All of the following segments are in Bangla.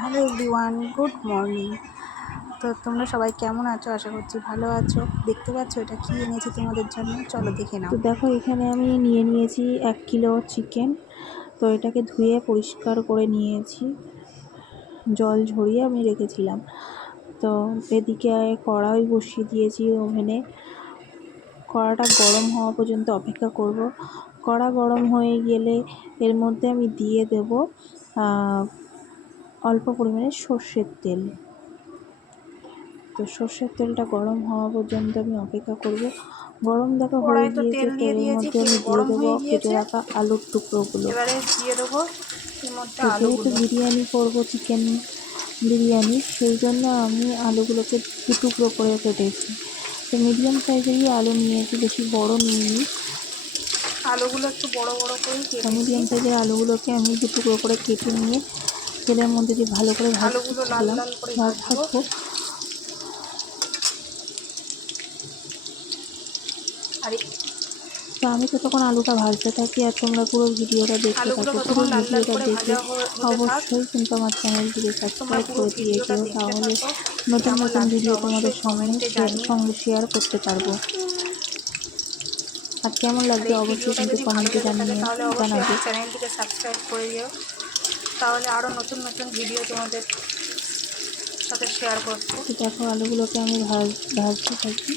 Hello everyone, good morning. তো তোমরা সবাই কেমন আছো? আশা করছি ভালো আছো। দেখতে পাচ্ছ এটা কি এনেছি তোমাদের জন্য, চলো দেখে নাও। তো দেখো এখানে আমি নিয়ে নিয়েছি 1 কিলো চিকেন। তো এটাকে ধুয়ে পরিষ্কার করে নিয়েছি, জল ঝরিয়ে আমি রেখেছিলাম। তো এদিকে কড়াই বসিয়ে দিয়েছি ওভেনে। কড়াটা গরম হওয়া পর্যন্ত অপেক্ষা করব। কড়া গরম হয়ে গেলে এর মধ্যে আমি দিয়ে দেব অল্প পরিমাণে সর্ষের তেল। তো সর্ষের তেলটা গরম হওয়া পর্যন্ত আমি অপেক্ষা করব। গরম দেখো হয়ে গিয়েছে, তো এর মধ্যে আমি দিয়ে দেবো কেটে রাখা আলুর টুকরোগুলো। এবারে দিয়ে দেবো এর মধ্যে তো যেহেতু আলুগুলো। বিরিয়ানি করব, চিকেন বিরিয়ানি, সেই জন্য আমি আলুগুলোকে 2 টুকরো করে কেটেছি। তো মিডিয়াম সাইজেরই আলু নিয়েছি, বেশি বড় নিইনি। আলুগুলো একটু বড় বড় করে কেটেছি। মিডিয়াম সাইজের আলুগুলোকে আমি 2 টুকরো করে কেটে নিয়ে তেলের মধ্যে দিয়ে ভালো করে আলুগুলো লাল লাল করে ভাজবো। আর তো আমি তো তখন আলুটা ভাজতে থাকি আর তোমরা পুরো ভিডিওটা দেখতে থাকো। পুরো ভিডিওটা দেখে অবশ্যই কিন্তু আমার চ্যানেলটিকে সাবস্ক্রাইব করে দিয়ে যেও, তাহলে নতুন নতুন ভিডিও তোমাদের সঙ্গে শেয়ার করতে পারবো। আর কেমন লাগবে অবশ্যই কিন্তু কমেন্টে জানাবে। চ্যানেলটিকে সাবস্ক্রাইব করে দিও, তাহলে আরও নতুন নতুন ভিডিও তোমাদের সাথে শেয়ার করবো। তো দেখো আলুগুলোকে আমি ভাজতে থাকি,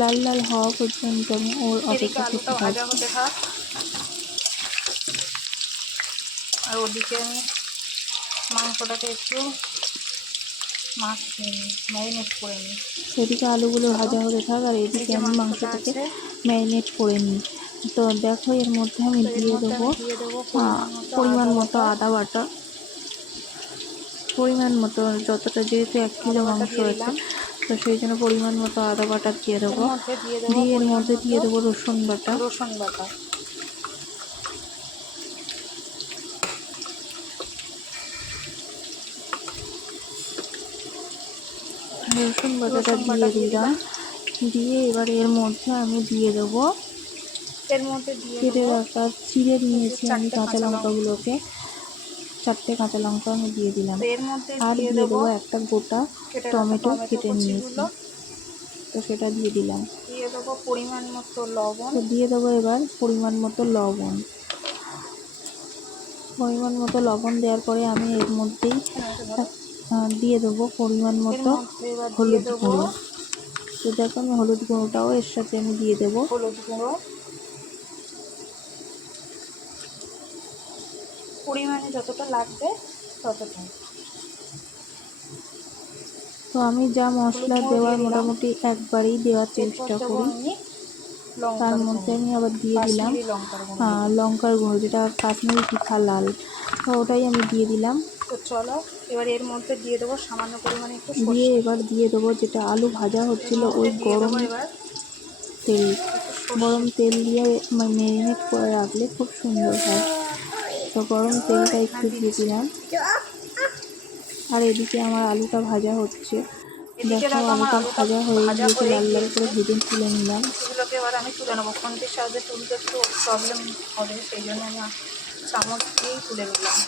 লাল লাল হওয়া পর্যন্ত আমি ওর অপেক্ষা করতে ভাজা থাকি। হতে থাক, আর ওদিকে আমি মাংসটাকে একটু ম্যারিনেট করে নিই। সেদিকে আলুগুলো ভাজা হতে থাক আর এদিকে আমি মাংসটাকে ম্যারিনেট করে নিই। তো দেখো এর মধ্যে আমি দিয়ে দেবো পরিমাণ মতো আদা বাটা। পরিমাণ মতো যতটা, যেহেতু 1 কিলো মাংস আছে, তো সেই জন্য পরিমাণ মতো আদা বাটা দিয়ে দেবো। দিয়ে এর মধ্যে দিয়ে দেবো রসুন বাটা। রসুন বাটাটা দিয়ে দিলাম। দিয়ে এবার এর মধ্যে আমি দিয়ে দেবো কেটে রাখা, চিড়ে নিয়েছি আমি কাঁচা লঙ্কাগুলোকে, 4টে কাঁচা লঙ্কা আমি দিয়ে দিলাম। আর দিয়ে দেবো একটা গোটা টমেটো কেটে নিয়েছি, তো সেটা দিয়ে দিলাম। দিয়ে দেবো পরিমাণ মতো লবণ। তো দিয়ে দেবো এবার পরিমাণ মতো লবণ। পরিমাণ মতো লবণ দেওয়ার পরে আমি এর মধ্যেই দিয়ে দেবো পরিমাণ মতো হলুদ গুঁড়ো। তো দেখো আমি হলুদ গুঁড়োটাও এর সাথে আমি দিয়ে দেবো। হলুদ গুঁড়ো পরিমাণে যতটা লাগবে ততটা। তো আমি যা মশলা দেওয়ার মোটামুটি একবারেই দেওয়ার চেষ্টা করি। তার মধ্যে আমি আবার দিয়ে দিলাম লঙ্কার গুঁড়ো, যেটা কাশ্মীরি তিখা লাল, তো ওটাই আমি দিয়ে দিলাম। তো চলো এবার এর মধ্যে দিয়ে দেবো সামান্য পরিমাণে একটু দিয়ে এবার দিয়ে দেবো যেটা আলু ভাজা হচ্ছিল ওই গরম তেল। গরম তেল দিয়ে ম্যারিনেট করে রাখলে খুব সুন্দর হয়। তো গরম তেলটা একটু দিয়ে দিলাম। আর এদিকে আমার আলুটা ভাজা হচ্ছে। দেখো আলুটা ভাজা হয়ে গিয়েছে, লাল লাল করে ভেজে তুলে নিলাম। এগুলোকে এবার আমি তুলে নেবো। খুন্তির সাহায্যে তুলতে একটু প্রবলেম হবে, সেই জন্য আমি চামচ দিয়েই তুলে নিলাম।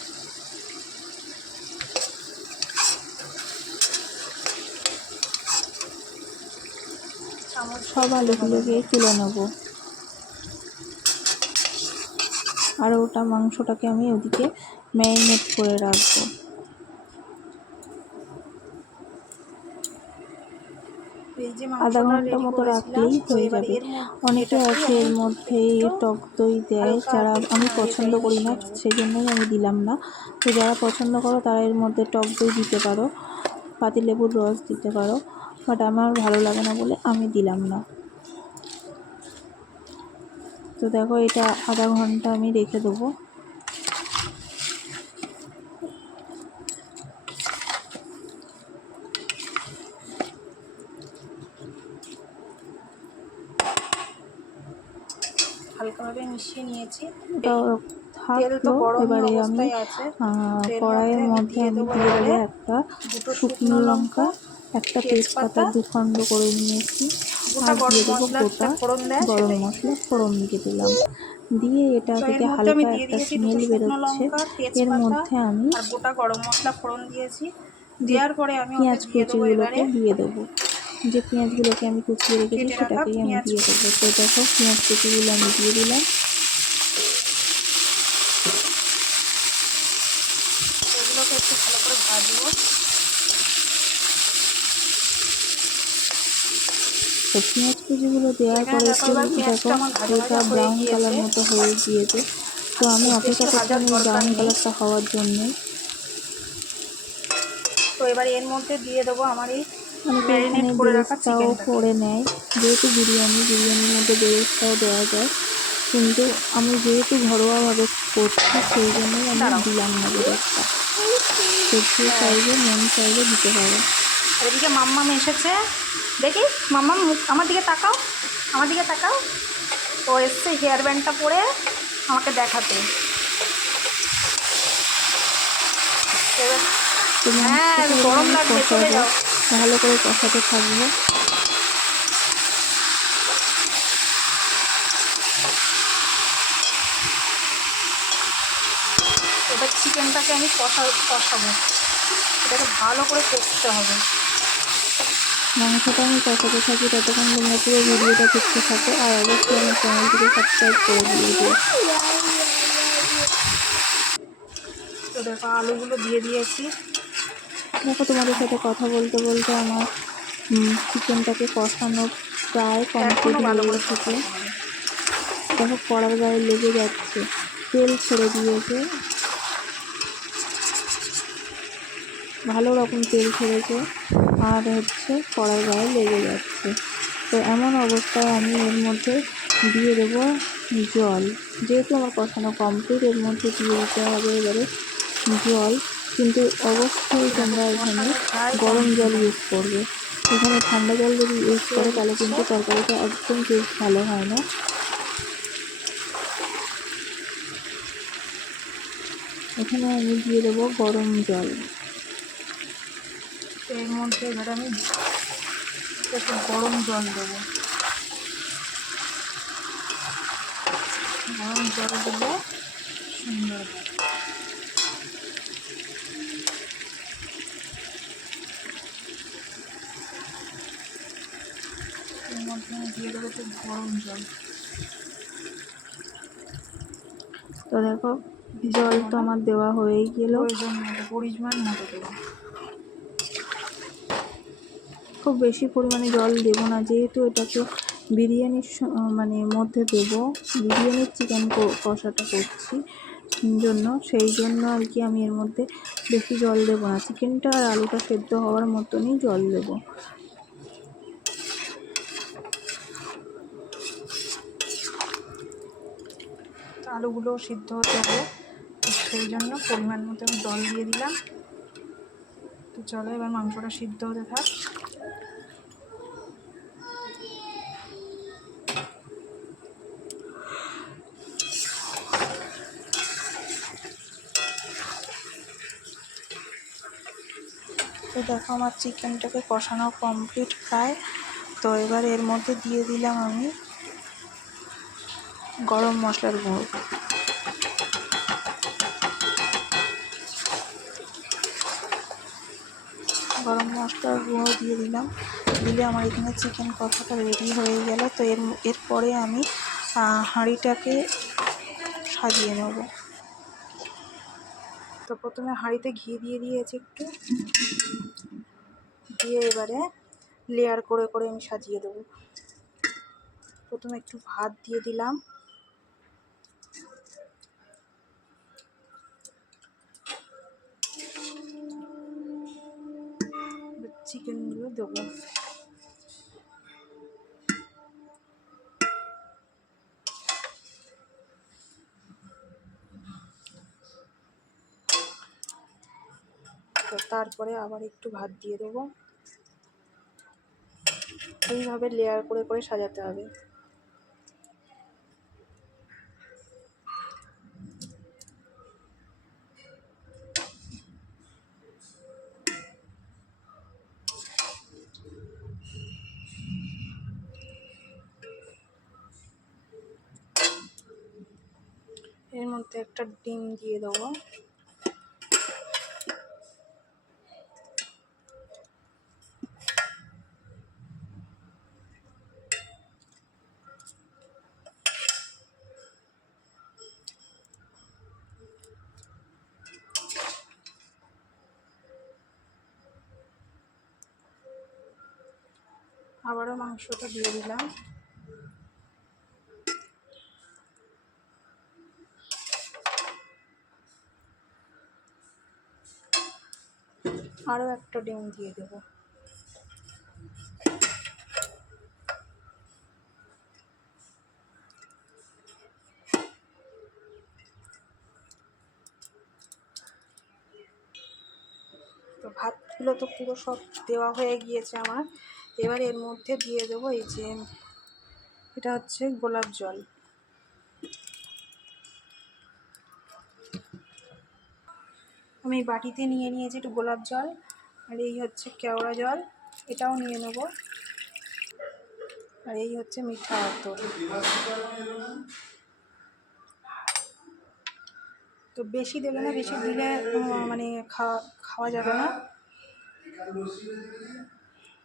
সব আলুগুলোকে তুলে নেবো। আর ওটা মাংসটাকে আমি ওদিকে ম্যারিনেট করে রাখবো। আধা ঘন্টা মতো রাখলেই হয়ে যাবে। অনেকে আছে এর মধ্যে টক দই দেয়, যারা আমি পছন্দ করি না সেই জন্যই আমি দিলাম না। তো যারা পছন্দ করো তারা এর মধ্যে টক দই দিতে পারো, পাতিলেবুর রস দিতে পারো, বাট আমার ভালো লাগে না বলে আমি দিলাম না। তো দেখো এটা আধা ঘন্টা আমি রেখে দেবো। হালকাভাবে মিশিয়ে নিয়েছি। থাকলো। এবারে আমি কড়াইয়ের মধ্যে আমি দিয়ে দেবো একটা শুকনো লঙ্কা, একটা তেজপাতা 2 খণ্ড করে নিয়েছি, আর দিয়ে দেবো গোটা গরম মশলা ফোড়ন দিয়ে দিলাম। দিয়ে এটা তো এর থেকে মধ্যে আমি হালকা দিয়ে একটা দিয়েছি স্মেল দুটো শুকনো বেরোচ্ছে। লঙ্কা, এর তেজপাতা মধ্যে আমি আর গোটা গরম মশলা ফোড়ন দিয়েছি। যে দেওয়ার পরে আমি ওতে পেঁয়াজ দিয়ে দেবো কুচিগুলোকে এবারে দিয়ে দেবো, যে পেঁয়াজগুলোকে আমি কুচিয়ে রেখেছি কেটে রাখা সেটাকেই আমি পেঁয়াজ দিয়ে দেবো। তো দেখো পেঁয়াজ কুচিগুলো আমি দিয়ে দিলাম। এগুলোকে একটু ভালো করে ভাজবো। তো পেঁয়াজ কুচিগুলো তো দেওয়ার এখানে পরে দেখো একটু এবার দেখো পেঁয়াজটা আমার ভাজা হালকা ভাজা হয়ে ব্রাউন কালার গিয়েছে, মতো হয়ে গিয়েছে। তো আমি খুব অপেক্ষা বেশি করছি ভাজার আমি দরকার ব্রাউন নেই। কালারটা হওয়ার জন্যে। তো এবার এর মধ্যে দিয়ে দেবো আমার এই অনেকে ম্যারিনেট এখানে করে রাখা বেরেস্তাও চিকেনটাকে। করে নেয়, যেহেতু বিরিয়ানির মধ্যে বেরেস্তাও দেওয়া যায়, কিন্তু আমি যেহেতু ঘরোয়াভাবে করছি সেই জন্যই আমি দাঁড়াও, দিলাম না বেরেস্তা। তো যে হ্যাঁ চাইলে মন চাইলে দিতে পারে। এদিকে মাম্মাম এসেছে, দেখি মাম্মাম মুখ আমার দিকে তাকাও, আমার দিকে তাকাও। ও এসছে হেয়ার ব্যান্ডটা পরে আমাকে দেখাতে। এবার তো হ্যাঁ মাংসটাকে এবার গরম আমি লাগবে, চলে কষাবো, যাও। ভালো করে কষাতে থাকবো। এবার চিকেনটাকে আমি কষাবো, এটাকে ভালো করে কষতে হবে। মাংসটা আমি কষাতে থাকি, ততক্ষণ তোমরা পুরো ভিডিওটা দেখতে থাকো, আর অবশ্যই আমার চ্যানেলটিকে সাবস্ক্রাইব করে দিও। তো দেখো আলুগুলো দিয়ে দিয়েছি। দেখো তোমাদের সাথে কথা বলতে বলতে আমার চিকেনটাকে কষানো প্রায় কমপ্লিট এখনও ভালো হয়ে করে এসেছে। কষাতে হবে। দেখো কড়ার গায়ে লেগে যাচ্ছে, তেল ছেড়ে দিয়েছে, ভালো রকম তেল ছেড়েছে, আর হচ্ছে কড়ার গায়ে লেগে যাচ্ছে। তো এমন অবস্থায় আমি এর মধ্যে দিয়ে দেবো জল। যেহেতু আমার কষানো কমপ্লিট, এর মধ্যে দিয়ে দিতে হবে এবারে জল। কিন্তু অবশ্যই দেখো তোমরা এখানে কষানো প্রায় গরম জল কমপ্লিট। ইউজ করবে। এখানে ঠান্ডা জল যদি ইউজ দিয়ে করো তাহলে দিচ্ছে, কিন্তু তরকারিটা একদম টেস্ট ভালো হয় না। এখানে আমি দিয়ে দেবো গরম জল। এর মধ্যে এবার আমি একটু গরম জল দেবো। গরম জল দিলে সুন্দর হয়। এর মধ্যে আমি দিয়ে দেবো একটু গরম জল। তো দেখো বেশি জল দেবো তো না, আমার দেওয়া হয়েই গেল। পরিমাণ মতো দেবো। খুব বেশি পরিমাণে জল দেবো না, যেহেতু এটাকে বিরিয়ানির মানে মধ্যে দেবো, বিরিয়ানির চিকেন কষাটা করছি জন্য, সেই জন্য আর কি আমি এর মধ্যে বেশি জল দেবো না। চিকেনটা আর আলুটা সেদ্ধ হওয়ার মতনই জল দেবো। আলুগুলো সিদ্ধ হতে হবে, সেই জন্য পরিমাণ মতো আমি জল দিয়ে দিলাম। তো চলো এবার মাংসটা সিদ্ধ হতে থাক। তো দেখো আমার চিকেনটাকে কষানো কমপ্লিট প্রায়। তো এবার এর মধ্যে দিয়ে দিলাম আমি গরম মশলার গুঁড়ো। গরম মশলার গুঁড়ো দিয়ে দিলাম, দিলে আমার এখানে চিকেন কষাটা রেডি হয়ে গেল। তো এরপরে আমি হাঁড়িটাকে সাজিয়ে নেব। তো প্রথমে হাঁড়িতে ঘি দিয়ে দিয়েছি একটু, দিয়ে এবারে লেয়ার করে করে আমি সাজিয়ে দেবো। প্রথমে একটু ভাত দিয়ে দিলাম, চিকেনগুলো দেবো। তো তারপরে আবার একটু ভাত দিয়ে দেবো। এইভাবে লেয়ার করে করে সাজাতে হবে। মধ্যে একটা ডিম দিয়ে দেবো। আবারও মাংসটা দিয়ে দিলাম। আরও একটা ডিম দিয়ে দেবো। তো ভাতগুলো তো পুরো সব দেওয়া হয়ে গিয়েছে আমার। এবার এর মধ্যে দিয়ে দেবো এই যে, এটা হচ্ছে গোলাপ জল। আমি বাটিতে নিয়ে নিয়েছি একটু গোলাপ জল, আর এই হচ্ছে কেওড়া জল, এটাও নিয়ে নেব। আর এই হচ্ছে মিঠা আতর। তো বেশি দেবে না, বেশি দিলে মানে খাওয়া যাবে না,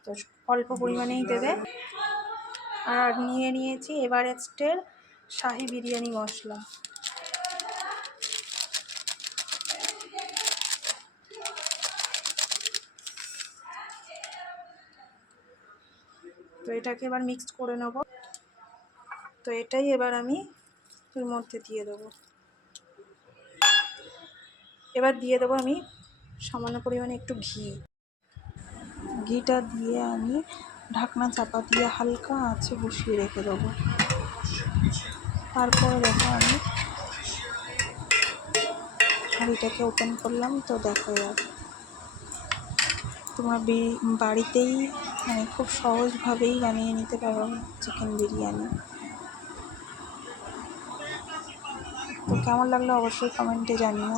তো অল্প পরিমাণেই দেবে। আর নিয়ে নিয়েছি এভারেস্টের শাহি বিরিয়ানি মশলা। তো এটাকে এবার মিক্সড করে নেব। তো এটাই এবার আমি এর মধ্যে দিয়ে দেবো। এবার দিয়ে দেবো আমি সামান্য পরিমাণে একটু ঘিটা দিয়ে আমি ঢাকনা চাপা দিয়ে হালকা আঁচে বসিয়ে রেখে দেবো। তারপরে দেখো আমি হাঁড়িটাকে ওপেন করলাম। তো দেখো তোমার বাড়িতেই মানে খুব সহজভাবেই বানিয়ে নিতে পারো চিকেন বিরিয়ানি। তো কেমন লাগলো অবশ্যই কমেন্টে জানিও।